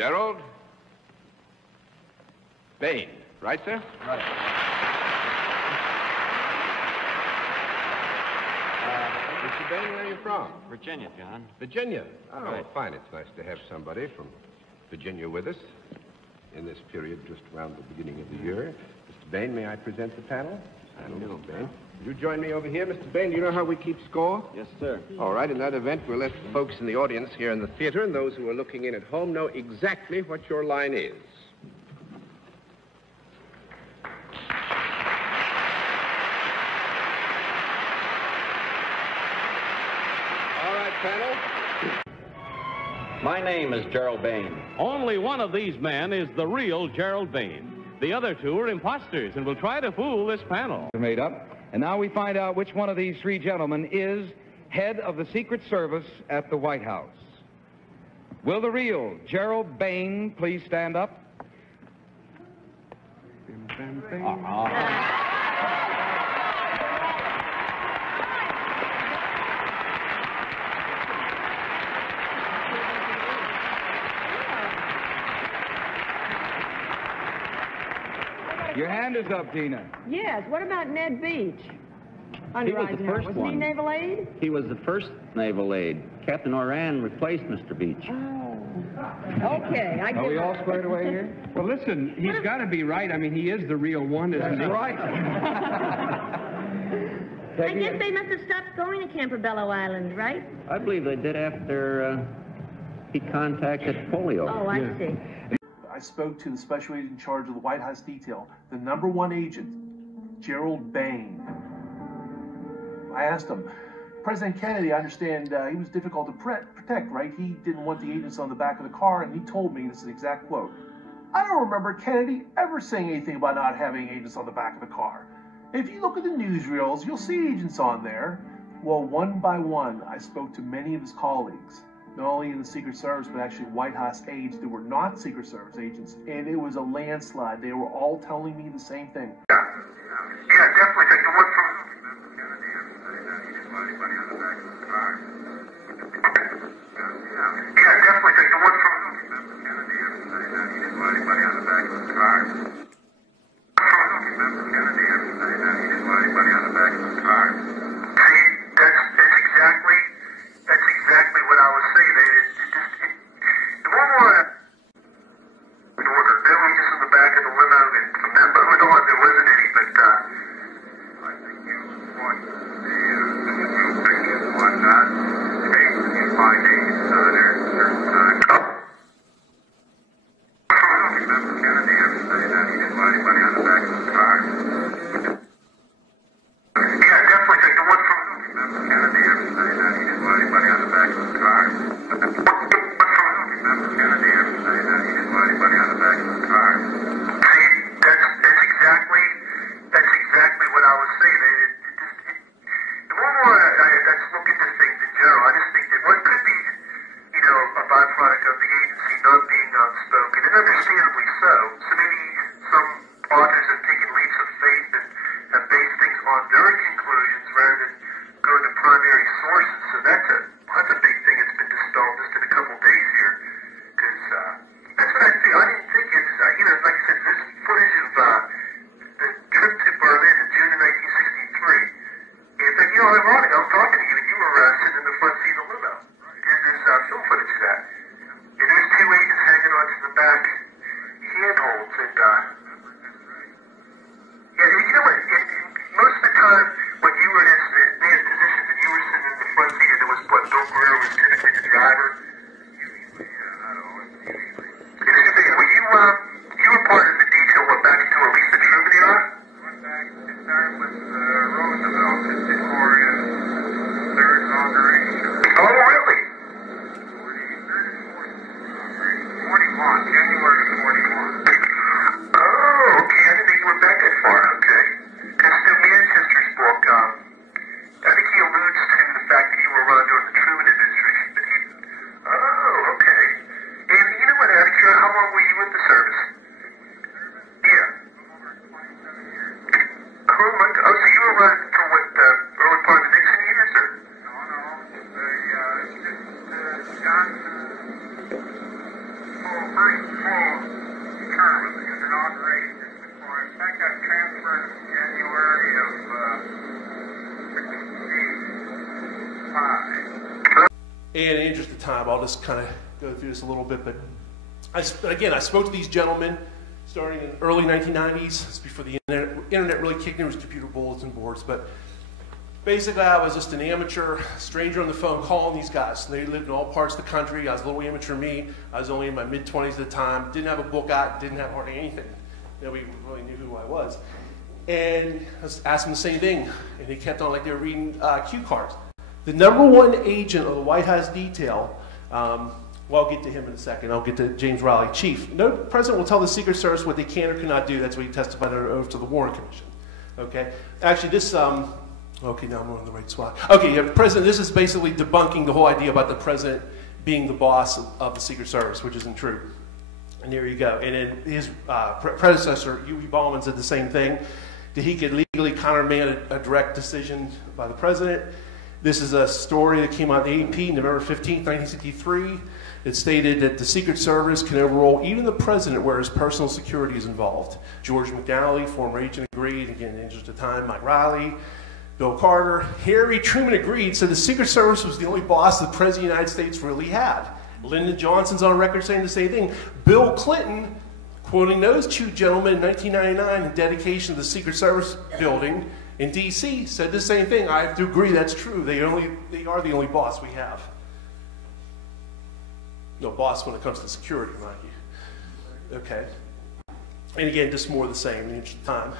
Gerald Bain. Right, sir? Right. Mr. Bain, where are you from? Virginia, John. Virginia? Oh, Right. Fine. It's nice to have somebody from Virginia with us in this period just around the beginning of the year. Mr. Bain, may I present the panel? Mr. Bain. Would you join me over here, Mr. Bain? Do you know how we keep score? Yes, sir. All right. In that event, we'll let the folks in the audience here in the theater and those who are looking in at home know exactly what your line is. All right, panel. My name is Gerald Bain. Only one of these men is the real Gerald Bain. The other two are imposters and will try to fool this panel. Made up. And now we find out which one of these three gentlemen is head of the Secret Service at the White House. Will the real Gerald Bain please stand up? Your hand is up, Tina. Yes, what about Ned Beach? Under He was the Eisenhower. first Wasn't he one. naval aide? He was the first naval aide. Captain Oran replaced Mr. Beach. Okay, I Are we get all squared away here? Well, listen, he's got to be right. I mean, he is the real one, isn't he? Right. I guess they must have stopped going to Campobello Island, right? I believe they did after he contacted polio. Oh, I see. I spoke to the special agent in charge of the White House detail, the #1 agent, Gerald Bain. I asked him, President Kennedy, I understand he was difficult to protect, right? He didn't want the agents on the back of the car, and he told me, this is an exact quote, I don't remember Kennedy ever saying anything about not having agents on the back of the car. If you look at the newsreels, you'll see agents on there. Well, one by one, I spoke to many of his colleagues, not only in the Secret Service, but actually White House aides that were not Secret Service agents, and it was a landslide. They were all telling me the same thing. Yeah, definitely. Take the one from Kennedy and anybody on the back of the car. Yeah, definitely. Take the one from Kennedy and anybody on the back of the car. Kennedy and anybody on the back of the car. See, that's exactly what I was saying. The one more there were just in the back of the limo, and from that moment on, there wasn't any, but I think you want the pictures and whatnot. You find these certain times. Remember Kennedy ever say that he didn't want anybody on the back of the car? Yeah, definitely take the one from Kennedy ever say that he didn't want anybody on the back of the car. Remember Kennedy ever say that he didn't want anybody on the back of the car? See, that's exactly what I was saying. The more I look at this thing in general, I just think that what could be, a byproduct of the agency not being outspoken, and understandably so. So maybe some authors have taken leaps of faith and have based things on their conclusions rather than going to primary sources. So that's a big thing that's been dispelled just in a couple days here. Because that's what I feel. I didn't think it's, like I said, this footage of the trip to Berlin in June of 1963. In fact, ironic, I was talking to you and you were sitting in the front seat of the limo. There's film footage of that. And there's two agents hanging onto the back handholds. And, most of the time when you were in their positions and you were sitting in the front seat and there was what Bill Guerrero was typically the driver. You were part of the detail went back to at least the Troubadour? Went back to start with Roosevelt before third inauguration. Oh, really? 41, January 41. Oh, okay. I didn't think you were back that far. Okay. Because the Manchester's book, I think he alludes to the fact that you were around during the Truman administration. But okay. And you know what, out of curiosity, how long were you in the service? Yeah. Oh, so you were around until what, early part of the Nixon years, or? No. Johnson, 41 term of his inauguration just before. I think I transferred in January of 65. And in the interest of time, I'll just kind of go through this a little bit. But again, I spoke to these gentlemen starting in the early 1990s. It's before the internet really kicked in. There was computer bulletin boards. But basically, I was just an amateur stranger on the phone calling these guys. They lived in all parts of the country. I was a little amateur me. I was only in my mid-20s at the time. Didn't have a book out. Didn't have hardly anything. Nobody really knew who I was. And I was asking the same thing. And they kept on like they were reading cue cards. The #1 agent of the White House detail, well, I'll get to him in a second. I'll get to James Riley, chief. No president will tell the Secret Service what they can or cannot do. That's what he testified under oath to the Warren Commission. Okay? Actually, this, okay, now I'm on the right spot. Okay, yeah, President, this is basically debunking the whole idea about the president being the boss of the Secret Service, which isn't true. And there you go. And then his predecessor, Huey Ballman, said the same thing, that he could legally countermand a direct decision by the president. This is a story that came out in the AP November 15, 1963. It stated that the Secret Service can overrule even the president where his personal security is involved. George McDonnell, former agent, agreed. Again, in the interest of time, Mike Riley, Bill Carter. Harry Truman agreed, said the Secret Service was the only boss the President of the United States really had. Lyndon Johnson's on record saying the same thing. Bill Clinton, quoting those two gentlemen in 1999 in dedication to the Secret Service building in D.C., said the same thing. I have to agree, that's true. They are the only boss we have. No boss when it comes to security, mind you. Okay. And again, just more of the same in the interest of time.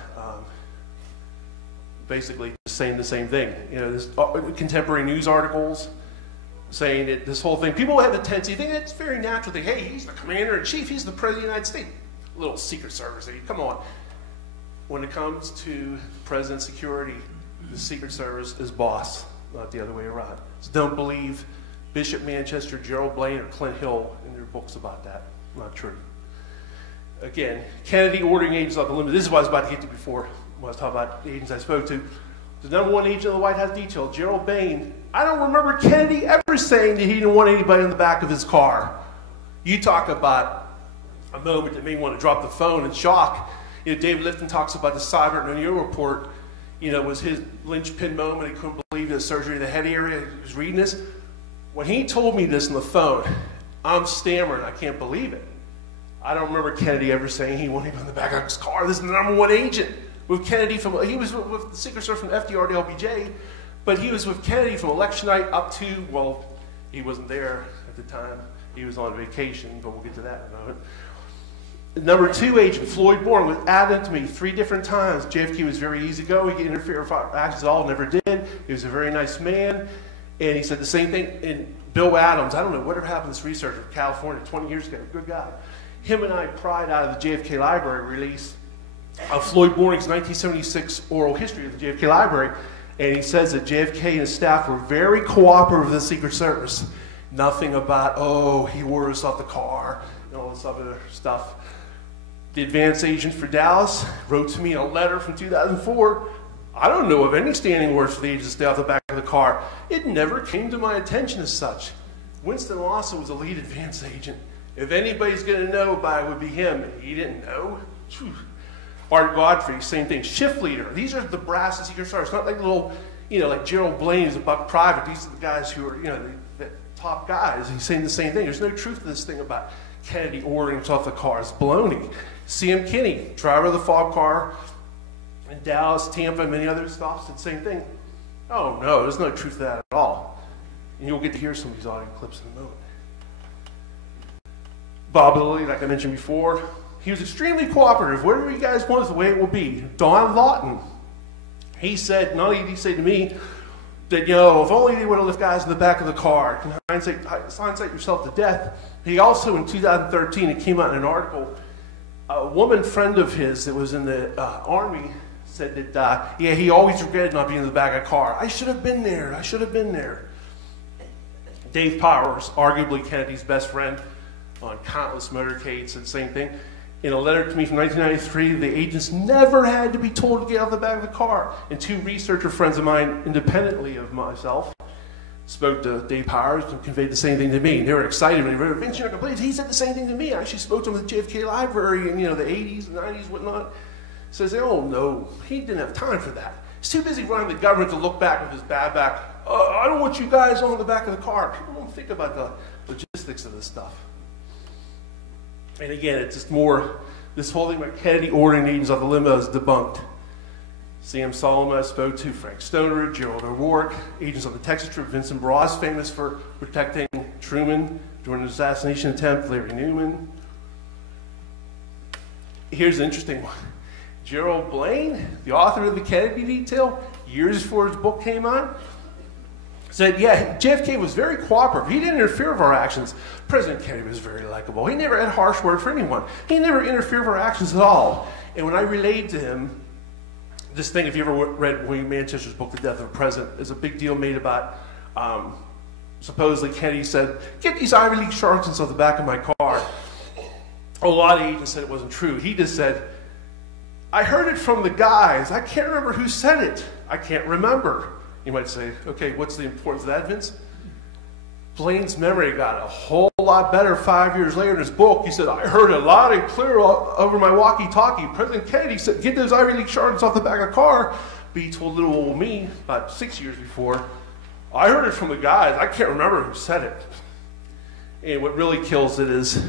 Basically, just saying the same thing. You know, this contemporary news articles saying that this whole thing, people have the tendency, think it's very natural. Think, hey, he's the commander-in-chief, he's the president of the United States. Little Secret Service, come on. When it comes to president's security, the Secret Service is boss, not the other way around. So don't believe Bishop Manchester, Gerald Blaine, or Clint Hill in their books about that. Not true. Again, Kennedy ordering agents off the limit. This is what I was about to get to before when I was talking about the agents I spoke to. The #1 agent of the White House detail, Gerald Bain. I don't remember Kennedy ever saying that he didn't want anybody in the back of his car. You talk about a moment that made me want to drop the phone in shock. You know, David Lifton talks about the Seibert and O'Neill report, you know, was his linchpin moment. He couldn't believe the surgery of the head area. He was reading this. When he told me this on the phone, I'm stammering. I can't believe it. I don't remember Kennedy ever saying he wanted him in the back of his car. This is the #1 agent with Kennedy from, he was with the Secret Service from FDR to LBJ, but he was with Kennedy from election night up to, well, he wasn't there at the time. He was on vacation, but we'll get to that in a moment. #2 agent, Floyd Bourne, was adamant to me 3 different times. JFK was very easygoing. He didn't interfere with our actions at all, never did. He was a very nice man. And he said the same thing. And Bill Adams, I don't know whatever happened to this researcher from California 20 years ago, good guy. Him and I pried out of the JFK Library release of Floyd Bourning's 1976 oral history of the JFK Library. And he says that JFK and his staff were very cooperative with the Secret Service. Nothing about, oh, he wore us off the car, and all this other stuff. The advance agent for Dallas wrote to me in a letter from 2004, I don't know of any standing orders for the agent to stay off the back of the car. It never came to my attention as such. Winston Lawson was a lead advance agent. If anybody's going to know about it, would be him. He didn't know. Whew. Art Godfrey, same thing. Shift leader. These are the brass of Secret Service. Not like little, you know, like Gerald Blaine is a buck private. These are the guys who are, you know, the top guys. He's saying the same thing. There's no truth to this thing about Kennedy ordering us off the car. It's baloney. C.M. Kinney, driver of the FOB car in Dallas, Tampa, and many other stops, said the same thing. Oh, no, there's no truth to that at all. And you'll get to hear some of these audio clips in a moment. Bob Lilly, like I mentioned before, he was extremely cooperative. Whatever you guys want is the way it will be. Don Lawton, he said, not only did he say to me that, you know, if only they would have left guys in the back of the car, hindsight yourself to death. He also, in 2013, it came out in an article, a woman friend of his that was in the Army said that, yeah, he always regretted not being in the back of a car. I should have been there. I should have been there. Dave Powers, arguably Kennedy's best friend on countless motorcades, said the same thing. In a letter to me from 1993, the agents never had to be told to get out of the back of the car. And 2 researcher friends of mine, independently of myself, spoke to Dave Powers and conveyed the same thing to me. And they were excited when he wrote, Vince, you're not going to believe he said the same thing to me. I actually spoke to him at the JFK Library in, the 80s and 90s, whatnot. Says, oh, no, he didn't have time for that. He's too busy running the government to look back with his bad back. I don't want you guys on the back of the car. People don't think about the logistics of this stuff. And again, it's just more, this whole thing about Kennedy ordering agents off the limo is debunked. Sam Solomon I spoke to, Frank Stoner, Gerald O'Rourke, agents on the Texas trip, Vincent Bras, famous for protecting Truman during the assassination attempt, Larry Newman. Here's an interesting one. Gerald Blaine, the author of the Kennedy Detail, years before his book came out, said, yeah, JFK was very cooperative. He didn't interfere with our actions. President Kennedy was very likable. He never had a harsh word for anyone. He never interfered with our actions at all. And when I relayed to him this thing, if you ever read William Manchester's book, The Death of a President, there's a big deal made about, supposedly Kennedy said, get these Ivy League charlatans off the back of my car. A lot of agents said it wasn't true. He just said, I heard it from the guys. I can't remember who said it. I can't remember. You might say, okay, what's the importance of that, Vince? Blaine's memory got a whole lot better 5 years later in his book. He said, I heard it loud and clear over my walkie-talkie. President Kennedy said, get those Ivy League charlatans off the back of the car. But he told little old me about 6 years before, I heard it from the guys. I can't remember who said it. And what really kills it is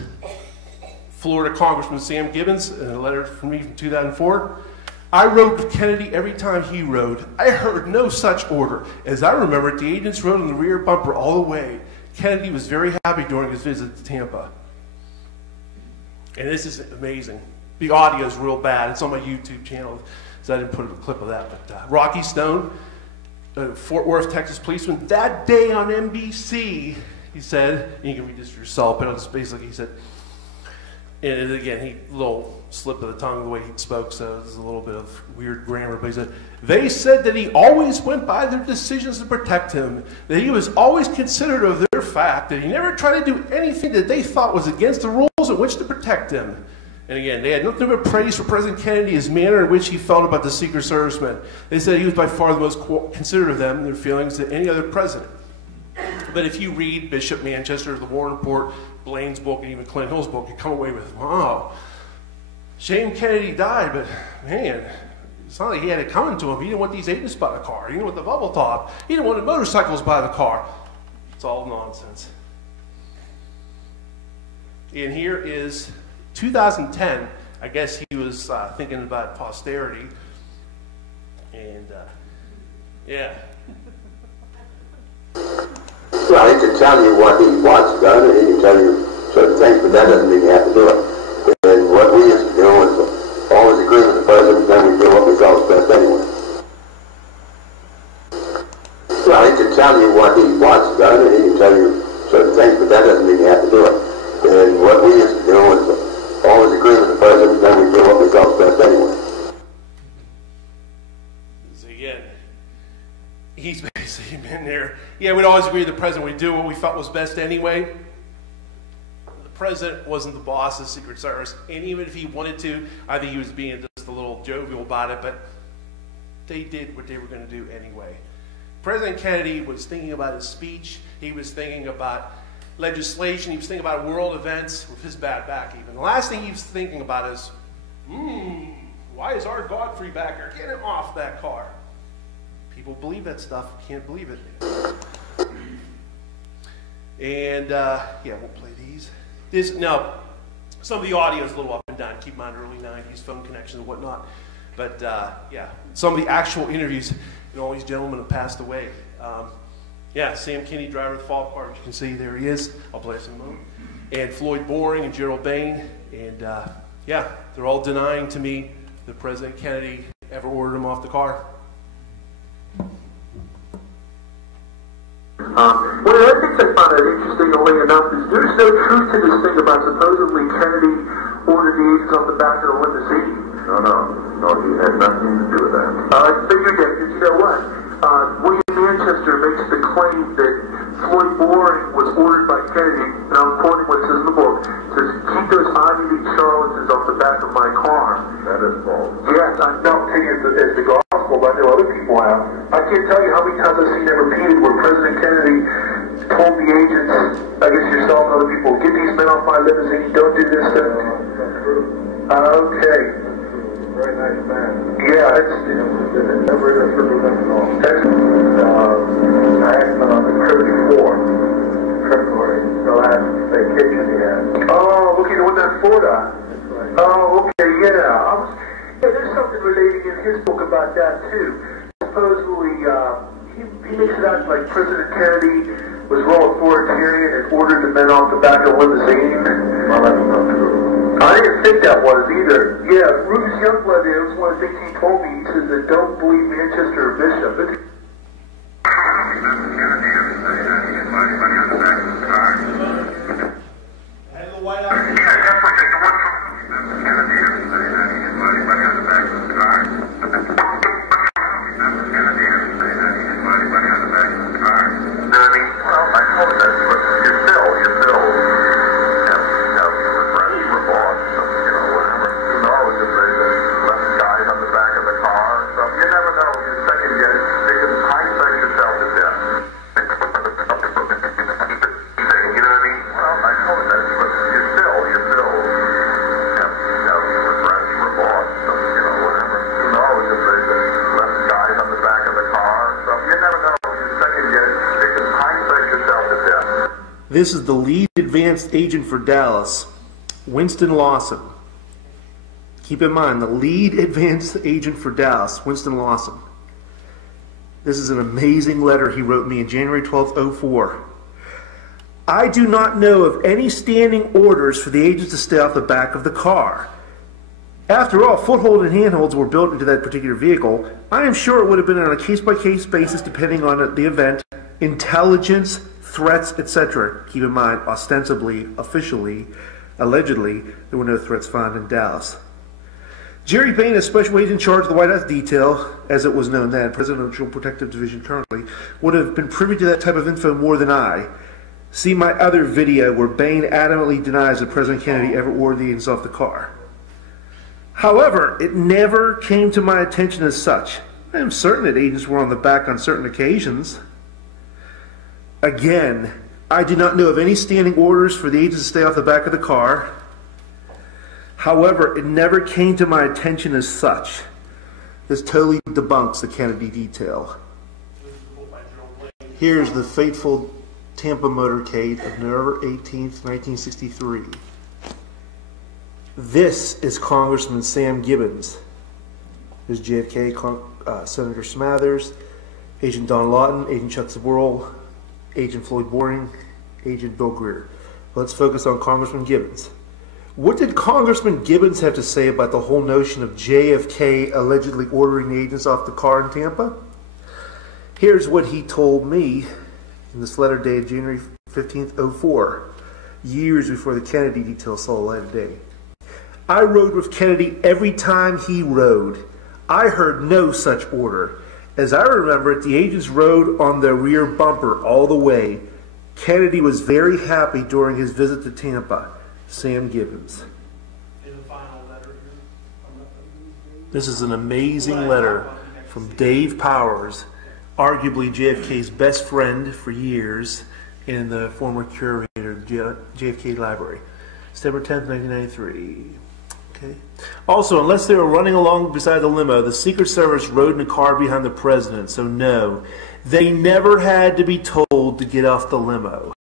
Florida Congressman Sam Gibbons, in a letter from me from 2004, I rode with Kennedy every time he rode. I heard no such order. As I remember it, the agents rode on the rear bumper all the way. Kennedy was very happy during his visit to Tampa. And this is amazing. The audio is real bad. It's on my YouTube channel, so I didn't put a clip of that. But Rocky Stone, Fort Worth, Texas policeman, that day on NBC, he said, you can read this for yourself, but it's basically, he said, and again, he little slip of the tongue the way he spoke, so there's a little bit of weird grammar, but he said, they said that he always went by their decisions to protect him, that he was always considerate of their fact, that he never tried to do anything that they thought was against the rules in which to protect him. And again, they had nothing but praise for President Kennedy, his manner in which he felt about the Secret Servicemen. They said he was by far the most considerate of them and their feelings than any other president. But if you read Bishop Manchester, the Warren Report, Blaine's book, and even Clint Hill's book, you come away with, wow, shame Kennedy died, but man, it's not like he had it coming to him. He didn't want these agents by the car. He didn't want the bubble top. He didn't want the motorcycles by the car. It's all nonsense. And here is 2010. I guess he was thinking about posterity. And, yeah. Well, he can tell you what he wants done, and he can tell you certain things, but that doesn't mean you have to do it. And what we used to do was always agree with the president, then we do what we felt was best anyway. Well, he can tell you what he wants done, and he can tell you certain things, but that doesn't mean you have to do it. And what we used to do was always agree with the president, then we do what we felt was best anyway. So again, he's basically been there. Yeah, we'd always agree with the president. We'd do what we felt was best anyway. The president wasn't the boss of the Secret Service, and even if he wanted to, I think he was being just a little jovial about it, but they did what they were going to do anyway. President Kennedy was thinking about his speech. He was thinking about legislation. He was thinking about world events with his bad back even. The last thing he was thinking about is, why is Art Godfrey back here? Get him off that car. People believe that stuff. Can't believe it. And, yeah, we'll play these. Now, some of the audio is a little up and down. Keep in mind, early 90s, phone connections and whatnot. But, yeah, some of the actual interviews, all these gentlemen have passed away. Yeah, Sam Kinney, driver of the fall car, as you can see, there he is. I'll play some of them. And Floyd Boring and Gerald Bain. And, yeah, they're all denying to me that President Kennedy ever ordered him off the car. What I think I found it interestingly enough is there's no truth to this thing about supposedly Kennedy ordered the agents off the back of the limousine. No, he had nothing to do with that. I figured that, because you know what? William Manchester makes the claim that Floyd Boring was ordered by Kennedy, and I'm quoting what it says in the book, says, keep those Ivy League charlatans off the back of my car. That is false. Yes, I don't take it as the gospel, but I know other people have. I can't tell you how many times I've seen that repeated where President Kennedy agents, I guess yourself and other people, get these men off my limousine, don't do this, okay. Very nice man. Yeah, it's... Never that's... I asked him on the trip before. February, the last vacation he had. Oh, looking at what that's for, right. Oh, okay, yeah. There's something relating in his book about that, too. Supposedly, he makes it out like President Kennedy was real authoritarian and ordered the men off the back of the limousine. Well, that's not true. I didn't think that was either. Yeah, Rufus Youngblood, it was one of the things he told me. He says that don't believe Manchester or Bishop. This is the lead advanced agent for Dallas, Winston Lawson. Keep in mind, the lead advanced agent for Dallas, Winston Lawson. This is an amazing letter he wrote me in January 12th, 2004. I do not know of any standing orders for the agents to stay off the back of the car. After all, foothold and handholds were built into that particular vehicle. I am sure it would have been on a case-by-case basis depending on the event, intelligence, threats, etc. Keep in mind, ostensibly, officially, allegedly, there were no threats found in Dallas. Jerry Bain, a special agent in charge of the White House detail, as it was known then, Presidential Protective Division currently, would have been privy to that type of info more than I. See my other video where Bain adamantly denies that President Kennedy ever ordered the agents off the car. However, it never came to my attention as such. I am certain that agents were on the back on certain occasions. Again, I do not know of any standing orders for the agents to stay off the back of the car. However, it never came to my attention as such. This totally debunks the Kennedy detail. Here's the fateful Tampa motorcade of November 18th, 1963. This is Congressman Sam Gibbons. There's JFK, Senator Smathers, Agent Don Lawton, Agent Chuck Sboril, Agent Floyd Boring, Agent Bill Greer. Let's focus on Congressman Gibbons. What did Congressman Gibbons have to say about the whole notion of JFK allegedly ordering the agents off the car in Tampa? Here's what he told me in this letter dated January 15th, 2004, years before the Kennedy detail saw the light of day. I rode with Kennedy every time he rode. I heard no such order. As I remember it, the agents rode on the rear bumper all the way. Kennedy was very happy during his visit to Tampa. Sam Gibbons. This is an amazing letter from Dave Powers, arguably JFK's best friend for years and the former curator of the JFK Library. September 10th, 1993. Okay. Also, unless they were running along beside the limo, the Secret Service rode in a car behind the president, so no, they never had to be told to get off the limo.